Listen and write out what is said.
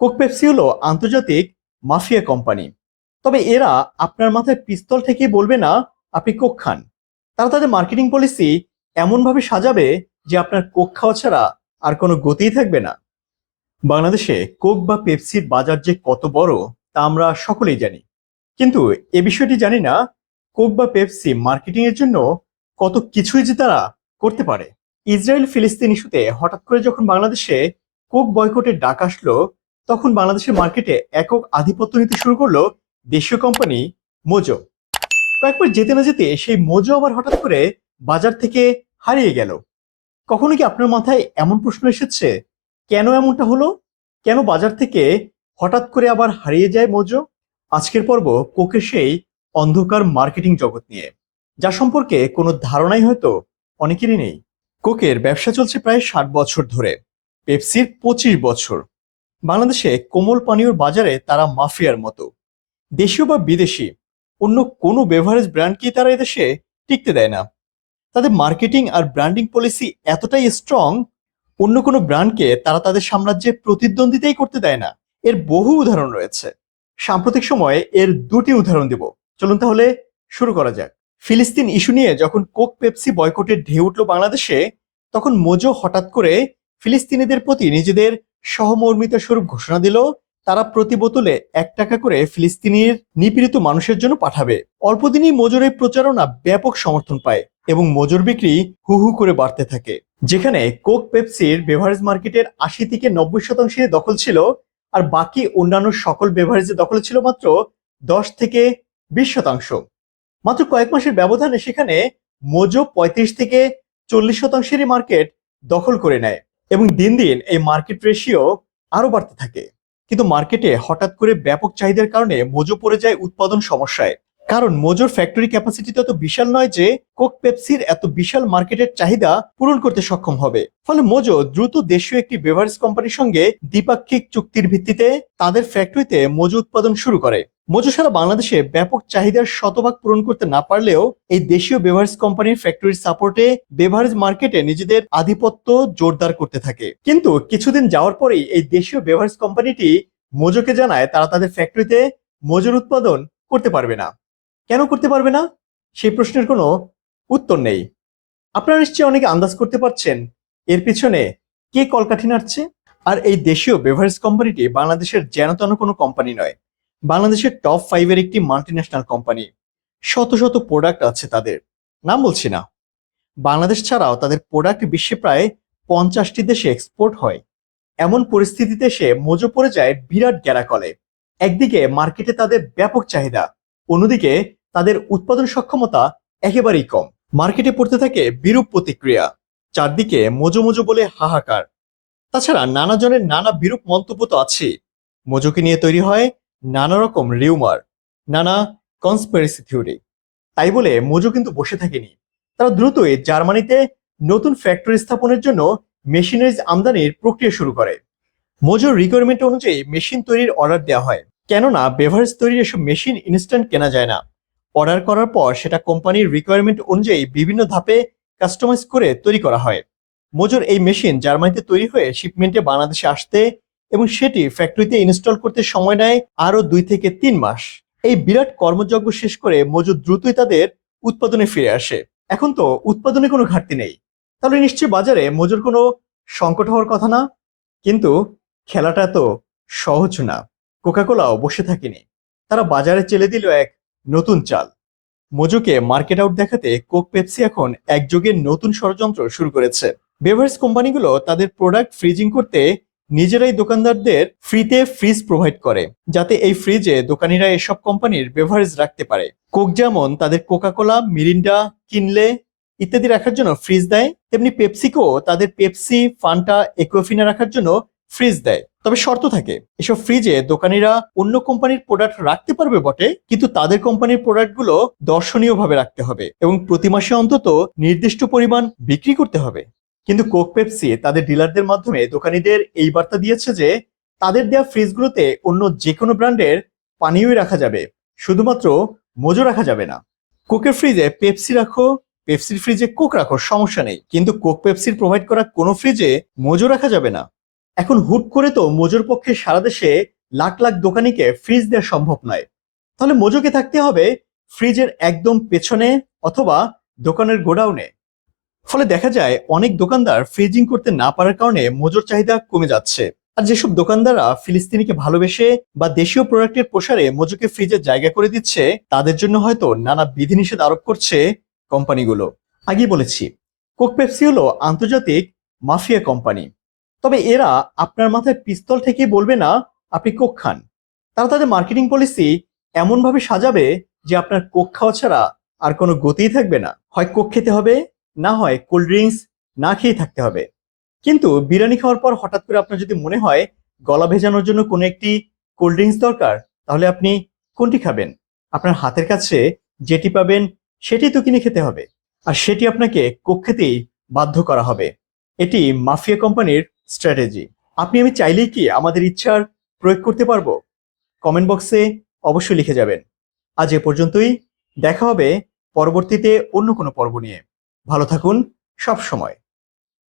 Coke Pepsi হলো আন্তর্জাতিক mafia company. তবে এরা আপনার মাথায় পিস্তল থেকে বলবে না, আপনি কোক খান। তারা তাদের মার্কেটিং পলিসি এমনভাবে সাজাবে যে আপনার কোক খাওয়া ছাড়া আর কোনো গতিই থাকবে না। বাংলাদেশে কোক বা পেপসির বাজার যে কত বড়, তা আমরা সকলেই জানি। কিন্তু এ বিষয়টি জানি না, কোক বা পেপসি মার্কেটিং এর জন্য কত কিছুই যে তারা করতে পারে। ইসরায়েল ফিলিস্তিন ইস্যুতে হঠাৎ করে যখন বাংলাদেশে কোক বয়কটের ডাক আসলো তখন বাংলাদেশের মার্কেটে একক আধিপত্য নিতে শুরু করল দেশীয় কোম্পানি মোজো কয়েকবার যেতে না যেতে সেই মোজো আবার হঠাৎ করে বাজার থেকে হারিয়ে গেল। কখনো কি আপনার মাথায় এমন প্রশ্ন এসেছে, কেন এমনটা হলো? কেন বাজার থেকে হঠাৎ করে আবার হারিয়ে যায় মোজো আজকের পর্ব কোকের সেই অন্ধকার মার্কেটিং জগৎ নিয়ে। যা সম্পর্কে কোনো ধারণাই হয়তো অনেকেরই নেই। কোকের ব্যবসা চলছে প্রায় ষাট বছর ধরে। পেপসির পঁচিশ বছর। বাংলাদেশে কোমল পানীয়র বাজারে তারা মাফিয়ার মতো। দেশীয় বা বিদেশি, অন্য কোনো বেভারেজ ব্র্যান্ডকেই তারা এদেশে টিকতে দেয় না? তাদের মার্কেটিং আর ব্র্যান্ডিং পলিসি এতটাই স্ট্রং অন্য কোনো ব্র্যান্ডকে তারা তাদের সাম্রাজ্যে প্রতিদ্বন্দ্বিতাই করতে দেয় না। এর বহু উদাহরণ রয়েছে। সাম্প্রতিক সময়ে এর দুটি উদাহরণ দেব। চলুন তাহলে শুরু করা যাক। ফিলিস্তিন ইস্যু নিয়ে যখন কোক পেপসি বয়কটের ঢেউ উঠল বাংলাদেশে, তখন মোজো হঠাৎ করে ফিলিস্তিনিদের প্রতি নিজেদের সহমর্মিতা স্বরূপ ঘোষণা দিল, তারা প্রতি বোতলে এক টাকা করে ফিলিস্তিনির নিপীড়িত মানুষের জন্য পাঠাবে। অল্পদিনই মোজোর এই প্রচারণা ব্যাপক সমর্থন পায় এবং মজুর বিক্রি হু হু করে বাড়তে থাকে। যেখানে কোক পেপসির বেভারেজ মার্কেটের আশি থেকে নব্বই শতাংশের দখল ছিল আর বাকি অন্যান্য সকল বেভারেজের দখল ছিল মাত্র দশ থেকে বিশ শতাংশ। মাত্র কয়েক মাসের ব্যবধানে সেখানে মোজো পঁয়ত্রিশ থেকে চল্লিশ শতাংশেরই মার্কেট দখল করে নেয়। এবং দিন দিন এই মার্কেট রেশিও আরও বাড়তে থাকে। কিন্তু মার্কেটে হঠাৎ করে ব্যাপক চাহিদার কারণে মোজো পড়ে যায় উৎপাদন সমস্যায়। কারণ মোজোর ফ্যাক্টরি ক্যাপাসিটি তো এত বিশাল নয় যে কোক পেপসির এত বিশাল মার্কেটের চাহিদা পূরণ করতে সক্ষম হবে। ফলে মোজো দ্রুত দেশীয় একটি বেভারেজ কোম্পানির সঙ্গে দ্বিপাক্ষিক চুক্তির ভিত্তিতে তাদের ফ্যাক্টরিতে মোজো উৎপাদন শুরু করে। মোজো সারা বাংলাদেশে ব্যাপক চাহিদার শতভাগ পূরণ করতে না পারলেও এই দেশীয় বেভারেজ কোম্পানির ফ্যাক্টরির সাপোর্টে বেভারেজ মার্কেটে নিজেদের আধিপত্য জোরদার করতে থাকে। কিন্তু কিছুদিন যাওয়ার পরেই এই দেশীয় বেভারেজ কোম্পানিটি মোজোকে জানায় তারা তাদের ফ্যাক্টরিতে মোজোর উৎপাদন করতে পারবে না। কেন করতে পারবে না? সেই প্রশ্নের কোনো উত্তর নেই। আপনারা নিশ্চয়ই অনেকে আন্দাজ করতে পারছেন এর পিছনে কে কলকাঠি নাড়ছে? আর এই দেশীয় বেভারেজ কোম্পানিটি বাংলাদেশের যেনতেন কোনো কোম্পানি নয়। বাংলাদেশের টপ ফাইভের একটি মাল্টিন্যাশনাল কোম্পানি শত শত প্রোডাক্ট আছে তাদের। নাম বলছি না। বাংলাদেশ ছাড়াও তাদের প্রোডাক্ট বিশ্বে প্রায় পঞ্চাশটি দেশে এক্সপোর্ট হয়। এমন পরিস্থিতিতে সে মজো পড়ে যায় বিরাট গ্যারাকলে একদিকে মার্কেটে তাদের ব্যাপক চাহিদা, অন্যদিকে তাদের উৎপাদন সক্ষমতা একেবারেই কম। মার্কেটে পড়তে থাকে বিরূপ প্রতিক্রিয়া, চারদিকে মোজো মোজো বলে হাহাকার। তাছাড়া নানা জনের নানা বিরূপ মন্তব্য তো আছে মোজোকে নিয়ে তৈরি হয় নানা রকম রিউমার নানা কনস্পিরেসি থিওরি তাই বলে মোজো কিন্তু বসে থাকেনি। তারা দ্রুতই জার্মানিতে নতুন ফ্যাক্টরি স্থাপনের জন্য মেশিনারিজ আমদানির প্রক্রিয়া শুরু করে। মোজোর রিকোয়ারমেন্ট অনুযায়ী মেশিন তৈরির অর্ডার দেওয়া হয়। কেননা বেভারেজ তৈরির এসব মেশিন ইনস্ট্যান্ট কেনা যায় না। অর্ডার করার পর সেটা কোম্পানির রিকোয়ারমেন্ট অনুযায়ী বিভিন্ন ধাপে কাস্টমাইজ করে তৈরি করা হয়। মোজোর এই মেশিন জার্মানিতে তৈরি হয়ে শিপমেন্টে বাংলাদেশে আসতে এবং সেটি ফ্যাক্টরিতে ইনস্টল করতে সময় নেয় আরও দুই থেকে তিন মাস। এই বিরাট কর্মযজ্ঞ শেষ করে মজুদ দ্রুতই তাদের উৎপাদনে ফিরে আসে। এখন তো উৎপাদনে কোনো ঘাটতি নেই। তাহলে নিশ্চয়ই বাজারে মজুর কোনো সংকট হওয়ার কথা না? কিন্তু খেলাটা তো সহজ না। কোকাকোলাও বসে থাকেনি। তারা বাজারে চেলে দিল এক নতুন চাল। মজুকে মার্কেট আউট দেখাতে কোক পেপসি এখন একযোগে নতুন ষড়যন্ত্র শুরু করেছে। বেভারেজ কোম্পানিগুলো তাদের প্রোডাক্ট ফ্রিজিং করতে নিজেরাই দোকানদারদের ফ্রিতে ফ্রিজ প্রোভাইড করে, যাতে এই ফ্রিজে দোকানিরা এসব কোম্পানির বেভারেজ রাখতে পারে। কোক যেমন তাদের কোকাকোলা মিরিন্ডা কিনলে ইত্যাদি রাখার জন্য ফ্রিজ দেয়, তেমনি পেপসিকো তাদের পেপসি ফান্টা একুয়াফিনা রাখার জন্য ফ্রিজ দেয়। তবে শর্ত থাকে, এসব ফ্রিজে দোকানিরা অন্য কোম্পানির প্রোডাক্ট রাখতে পারবে বটে, কিন্তু তাদের কোম্পানির প্রোডাক্টগুলো দর্শনীয়ভাবে রাখতে হবে এবং প্রতি মাসে অন্তত নির্দিষ্ট পরিমাণ বিক্রি করতে হবে। কিন্তু কোক পেপসি তাদের ডিলারদের মাধ্যমে দোকানীদের এই বার্তা দিয়েছে যে তাদের দেওয়া ফ্রিজগুলোতে অন্য যে কোনো ব্র্যান্ডের পানীয়ই রাখা যাবে। শুধুমাত্র মোজো রাখা যাবে না। কোকের ফ্রিজে পেপসি রাখো পেপসির ফ্রিজে কোক রাখো সমস্যা নেই। কিন্তু কোক পেপসির প্রোভাইড করা কোনো ফ্রিজে মোজো রাখা যাবে না। এখন হুট করে তো মোজোর পক্ষে সারা দেশে লাখ লাখ দোকানিকে ফ্রিজ দেওয়া সম্ভব নয়। তাহলে মোজোকে থাকতে হবে ফ্রিজের একদম পেছনে অথবা দোকানের গোডাউনে। ফলে দেখা যায় অনেক দোকানদার ফ্রিজিং করতে না পারার কারণে মোজোর চাহিদা কমে যাচ্ছে। আর যেসব দোকানদাররা ফিলিস্তিনিকে ভালোবেসে বা দেশীয় প্রোডাক্টের প্রসারে মোজোকে ফ্রিজের জায়গা করে দিচ্ছে, তাদের জন্য হয়তো নানা বিধিনিষেধ আরোপ করছে কোম্পানিগুলো। আগে বলেছি, কোক পেপসি হলো আন্তর্জাতিক মাফিয়া কোম্পানি। তবে এরা আপনার মাথায় পিস্তল থেকে বলবে না, আপনি কোক খান। তারা তাদের মার্কেটিং পলিসি এমনভাবে সাজাবে যে আপনার কোক খাওয়া ছাড়া আর কোনো গতিই থাকবে না। হয় কোক খেতে হবে না হয় কোল্ড ড্রিঙ্কস না খেয়ে থাকতে হবে। কিন্তু বিরিয়ানি খাওয়ার পর হঠাৎ করে আপনার যদি মনে হয় গলা ভেজানোর জন্য কোনো একটি কোল্ড ড্রিঙ্কস দরকার, তাহলে আপনি কোনটি খাবেন? আপনার হাতের কাছে যেটি পাবেন সেটি তো কিনে খেতে হবে, আর সেটি আপনাকে কক্ষেতেই বাধ্য করা হবে। এটি মাফিয়া কোম্পানির স্ট্র্যাটেজি। আপনি আমি চাইলেই কি আমাদের ইচ্ছার প্রয়োগ করতে পারব? কমেন্ট বক্সে অবশ্যই লিখে যাবেন। আজ এ পর্যন্তই। দেখা হবে পরবর্তীতে অন্য কোনো পর্ব নিয়ে। ভালো থাকুন সব সময়।